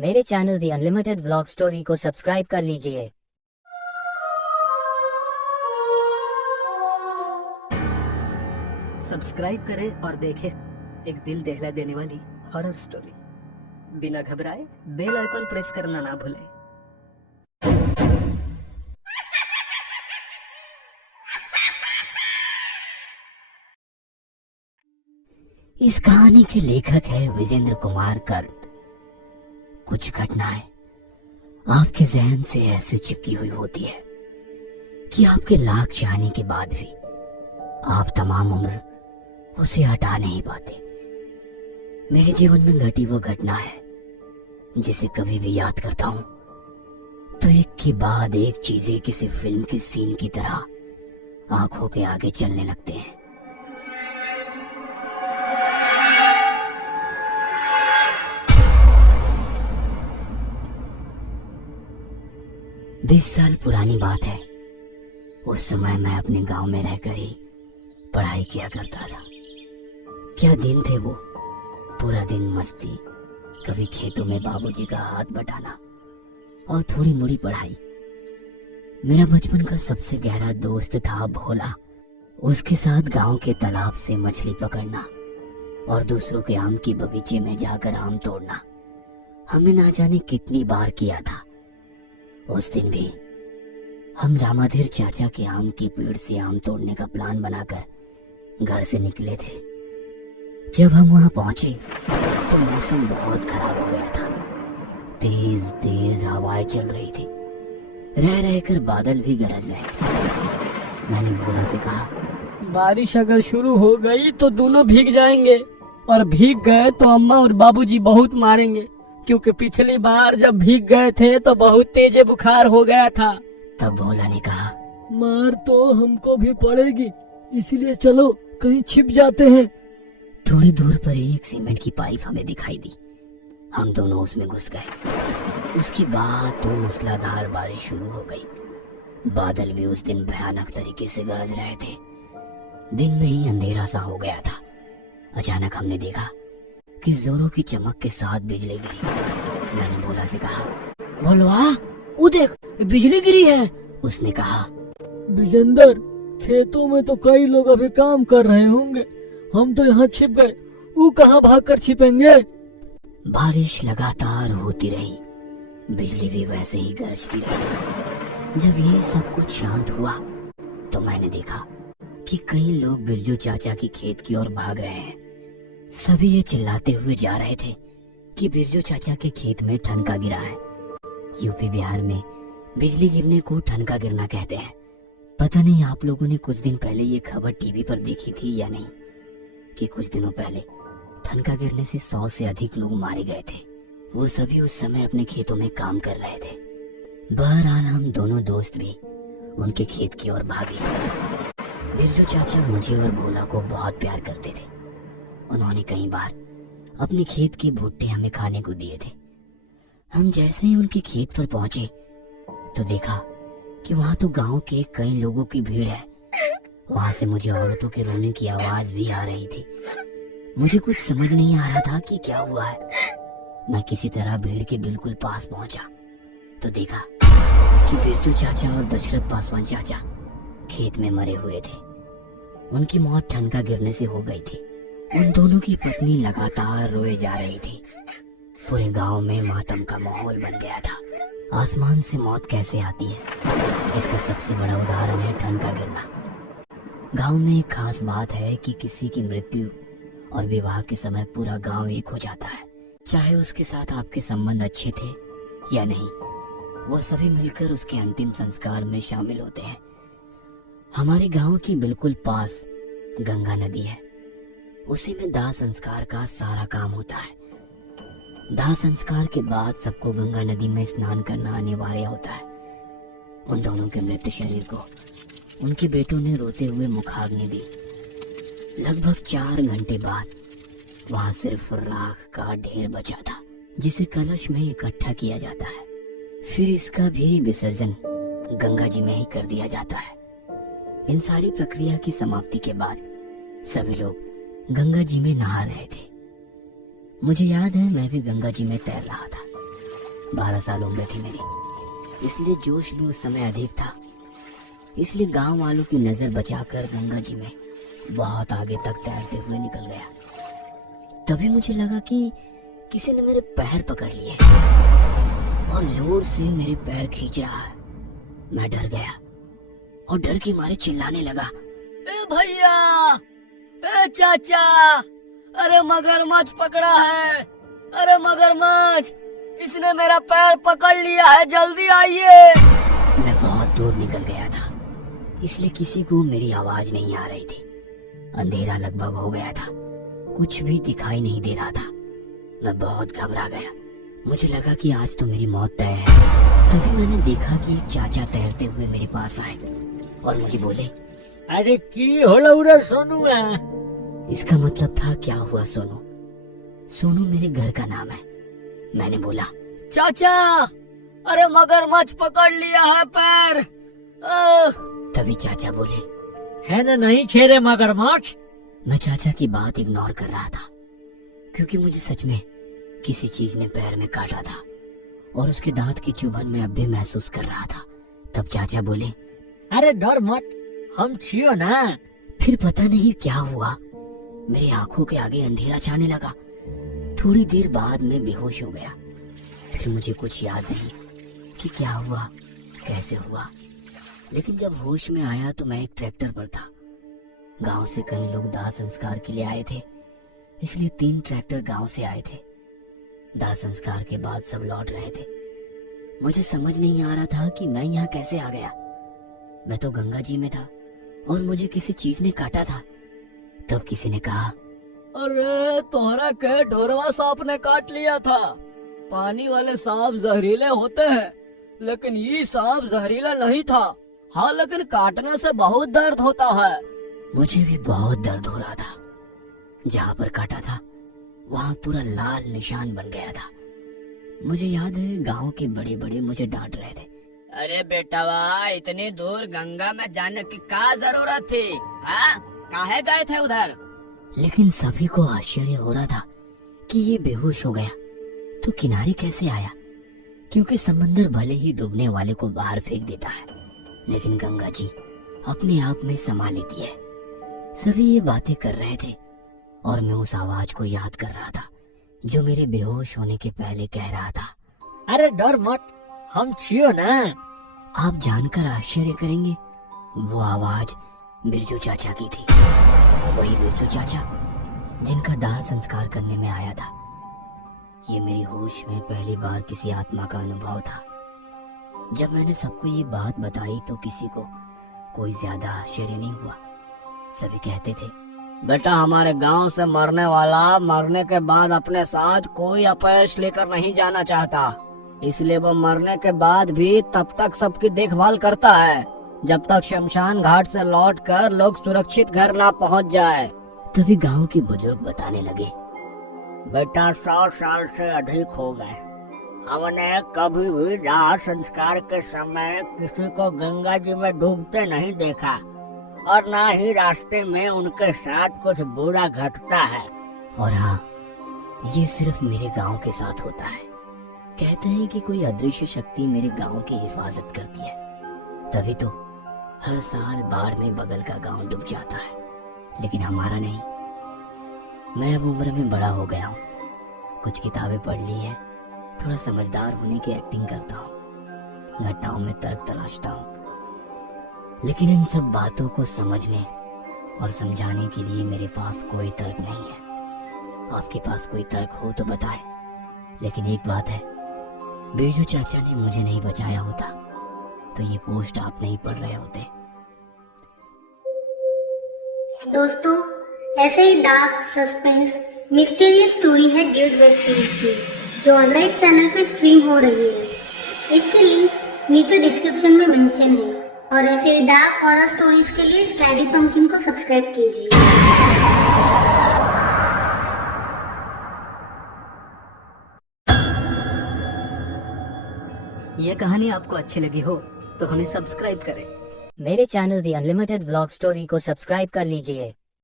मेरे channel the unlimited vlog story को subscribe कर लीजिए। सब्सक्राइब करें और देखें एक दिल दहला देने वाली हॉरर स्टोरी। बिना घबराए बेल आइकन प्रेस करना ना भूलें। इस कहानी के लेखक है विजेंद्र कुमार कर्ट। कुछ घटनाएं आपके जहन से ऐसे चिपकी हुई होती है कि आपके लाख चाहने के बाद भी आप तमाम उम्र उसे हटा नहीं पाते। मेरे जीवन में घटी वो घटना है जिसे कभी भी याद करता हूं तो एक के बाद एक चीजें किसी फिल्म के सीन की तरह आंखों के आगे चलने लगते हैं। 20 साल पुरानी बात है। उस समय मैं अपने गांव में रहकर ही पढ़ाई किया करता था। क्या दिन थे वो। पूरा दिन मस्ती, कभी खेतों में बाबूजी का हाथ बटाना और थोड़ी मुड़ी पढ़ाई। मेरा बचपन का सबसे गहरा दोस्त था भोला। उसके साथ गांव के तालाब से मछली पकड़ना और दूसरों के आम की बगीचे में जाकर आम तोड़ना हमने ना जाने कितनी बार किया था। उस दिन भी हम रामाधीर चाचा के आम के पेड़ से आम तोड़ने का प्लान बनाकर घर से निकले थे। जब हम वहां पहुंचे तो मौसम बहुत खराब हो गया था। तेज तेज हवाएं चल रही थी। रह रहकर बादल भी गरज रहे थे। मैंने भोला से कहा, बारिश अगर शुरू हो गई तो दोनों भीग जाएंगे और भीग गए तो अम्मा और बाबूजी बहुत मारेंगे, क्योंकि पिछली बार जब भीग गए थे तो बहुत तेज बुखार हो गया था। तब भोला ने कहा, मार तो हमको भी पड़ेगी, इसलिए चलो कहीं छिप जाते हैं। थोड़ी दूर पर ही एक सीमेंट की पाइप हमें दिखाई दी। हम दोनों उसमें घुस गए। उसके बाद तो मूसलाधार बारिश शुरू हो गई। बादल भी उस दिन भयानक तरीके से गरज रहे थे। दिन में ही अंधेरा सा हो गया था। अचानक हमने देखा कि जोरों की चमक के साथ बिजली गिरी। मैंने भोला से कहा, भोलवा वो देख बिजली गिरी है। उसने कहा, विजेंद्र, खेतों में तो कई लोग अभी काम कर रहे होंगे, हम तो यहाँ छिप गए, वो कहाँ भागकर छिपेंगे। बारिश लगातार होती रही, बिजली भी वैसे ही गरजती रही। जब ये सब कुछ शांत हुआ तो मैंने देखा कि कई लोग बिरजू चाचा की खेत की ओर भाग रहे हैं। सभी ये चिल्लाते हुए जा रहे थे कि बिरजू चाचा के खेत में ठनका गिरा है। यूपी बिहार में बिजली गिरने को ठनका गिरना कहते हैं। पता नहीं आप लोगों ने कुछ दिन पहले ये खबर टीवी पर देखी थी या नहीं कि कुछ दिनों पहले ठनका गिरने से 100 से अधिक लोग मारे गए थे। वो सभी उस समय अपने खेतों में काम कर रहे थे। बहरहाल हम दोनों दोस्त भी उनके खेत की ओर भागे। बिरजू चाचा मुझे और भोला को बहुत प्यार करते थे। उन्होंने कई बार अपने खेत के भुट्टे हमें खाने को दिए थे। हम जैसे ही उनके खेत पर पहुंचे तो देखा कि वहां तो गांव के कई लोगों की भीड़ है। वहां से मुझे औरतों के रोने की आवाज भी आ रही थी। मुझे कुछ समझ नहीं आ रहा था कि क्या हुआ है। मैं किसी तरह भीड़ के बिल्कुल पास पहुंचा तो देखा कि बिरजू चाचा और दशरथ पासवान चाचा खेत में मरे हुए थे। उनकी मौत ठनका गिरने से हो गई थी। उन दोनों की पत्नी लगातार रोए जा रही थी। पूरे गांव में मातम का माहौल बन गया था। आसमान से मौत कैसे आती है, इसका सबसे बड़ा उदाहरण है ठनका गिरना। गांव में एक खास बात है कि किसी की मृत्यु और विवाह के समय पूरा गांव एक हो जाता है। चाहे उसके साथ आपके संबंध अच्छे थे या नहीं, वो सभी मिलकर उसके अंतिम संस्कार में शामिल होते हैं। हमारे गांव की बिल्कुल पास गंगा नदी है। उसी में दाह संस्कार का सारा काम होता है। दाह संस्कार के बाद सबको गंगा नदी में स्नान करना अनिवार्य होता है। उन दोनों के मृत शरीर को उनके बेटों ने रोते हुए मुखाग्नि दी। लगभग 4 घंटे बाद वहां सिर्फ राख का ढेर बचा था, जिसे कलश में इकट्ठा किया जाता है। फिर इसका भी विसर्जन गंगा जी में ही कर दिया जाता है। इन सारी प्रक्रिया की समाप्ति के बाद सभी लोग गंगा जी में नहा रहे थे। मुझे याद है मैं भी गंगा जी में तैर रहा था। 12 साल उम्र थी मेरी, इसलिए जोश भी उस समय अधिक था। इसलिए गांव वालों की नजर बचाकर गंगा जी में बहुत आगे तक तैरते हुए निकल गया। तभी मुझे लगा कि किसी ने मेरे पैर पकड़ लिए और जोर से मेरे पैर खींच रहा है। मैं डर गया और डर के मारे चिल्लाने लगा, ए भैया, ए चाचा, अरे मगरमच्छ पकड़ा है, अरे मगरमच्छ, इसने मेरा पैर पकड़ लिया है, जल्दी आइए। मैं बहुत दूर निकल गया था, इसलिए किसी को मेरी आवाज नहीं आ रही थी। अंधेरा लगभग हो गया था, कुछ भी दिखाई नहीं दे रहा था। मैं बहुत घबरा गया, मुझे लगा कि आज तो मेरी मौत तय है। तभी मैंने देखा कि एक चाचा तैरते हुए मेरे पास आए और मुझे बोले, अरे की होला सोनू है। इसका मतलब था क्या हुआ सोनू? सोनू मेरे घर का नाम है। मैंने बोला, चाचा, अरे मगरमच्छ पकड़ लिया है पैर। तभी चाचा बोले, है ना नहीं छेड़े मगरमच्छ। मैं चाचा की बात इग्नोर कर रहा था क्योंकि मुझे सच में किसी चीज ने पैर में काटा था और उसके दांत की चुभन में अब भी महसूस कर रहा था। तब चाचा बोले, अरे डर मत, हम छियो ना। फिर पता नहीं क्या हुआ, मेरी आंखों के आगे अंधेरा छाने लगा। थोड़ी देर बाद मैं बेहोश हो गया। फिर मुझे कुछ याद नहीं कि क्या हुआ, कैसे हुआ। लेकिन जब होश में आया तो मैं एक ट्रैक्टर पर था। गांव से कई लोग दाह संस्कार के लिए आए थे, इसलिए 3 ट्रैक्टर गांव से आए थे। दाह संस्कार के बाद सब लौट रहे थे। मुझे समझ नहीं आ रहा था कि मैं यहाँ कैसे आ गया। मैं तो गंगा जी में था और मुझे किसी चीज ने काटा था। तब किसी ने कहा, अरे तोहरा के ढोरवा सांप ने काट लिया था। पानी वाले सांप जहरीले होते हैं, लेकिन ये सांप जहरीला नहीं था। हाँ, लेकिन काटने से बहुत दर्द होता है। मुझे भी बहुत दर्द हो रहा था। जहाँ पर काटा था वहाँ पूरा लाल निशान बन गया था। मुझे याद है गांव के बड़े बड़े मुझे डांट रहे थे, अरे बेटा, इतनी दूर गंगा में जाने की क्या जरूरत थी? हाँ, काहे गए थे उधर? लेकिन सभी को आश्चर्य हो रहा था कि ये बेहोश हो गया तो किनारे कैसे आया, क्योंकि समंदर भले ही डूबने वाले को बाहर फेंक देता है, लेकिन गंगा जी अपने आप में समा लेती है। सभी ये बातें कर रहे थे और मैं उस आवाज को याद कर रहा था जो मेरे बेहोश होने के पहले कह रहा था, अरे डर मत, हम छियो ना। आप जानकर आश्चर्य करेंगे, वो आवाज बिरजू चाचा की थी। वही बिरजू चाचा जिनका दाह संस्कार करने में आया था। ये मेरी होश में पहली बार किसी आत्मा का अनुभव था। जब मैंने सबको ये बात बताई तो किसी को कोई ज्यादा आश्चर्य नहीं हुआ। सभी कहते थे, बेटा, हमारे गांव से मरने वाला मरने के बाद अपने साथ कोई अपयश लेकर नहीं जाना चाहता, इसलिए वो मरने के बाद भी तब तक सबकी देखभाल करता है जब तक शमशान घाट से लौटकर लोग सुरक्षित घर ना पहुंच जाए। तभी गांव के बुजुर्ग बताने लगे, बेटा, 100 साल से अधिक हो गए, हमने कभी भी दाह संस्कार के समय किसी को गंगा जी में डूबते नहीं देखा और ना ही रास्ते में उनके साथ कुछ बुरा घटता है। और हाँ, ये सिर्फ मेरे गांव के साथ होता है। कहते हैं कि कोई अदृश्य शक्ति मेरे गांव की हिफाजत करती है, तभी तो हर साल बाढ़ में बगल का गांव डूब जाता है, लेकिन हमारा नहीं। मैं अब उम्र में बड़ा हो गया हूँ, कुछ किताबें पढ़ ली है, थोड़ा समझदार होने की एक्टिंग करता हूँ, घटनाओं में तर्क तलाशता हूँ। लेकिन इन सब बातों को समझने और समझाने के लिए मेरे पास कोई तर्क नहीं है। आपके पास कोई तर्क हो तो बताए। लेकिन एक बात है, बिरजू चाचा ने मुझे नहीं बचाया होता तो ये पोस्ट आप नहीं पढ़ रहे होते। दोस्तों, ऐसे ही डार्क सस्पेंस मिस्टीरियस स्टोरी है ड्यूड वेब सीरीज की, जो ऑनलाइन चैनल पे स्ट्रीम हो रही है। इसकी लिंक नीचे डिस्क्रिप्शन में मेंशन है। और ऐसे ही डार्क हॉरर स्टोरीज के लिए स्टडी पंपकिन को सब्सक्राइब कीजिए। ये कहानी आपको अच्छी लगी हो तो हमें सब्सक्राइब करें। मेरे channel the unlimited vlog story को सब्सक्राइब कर लीजिए।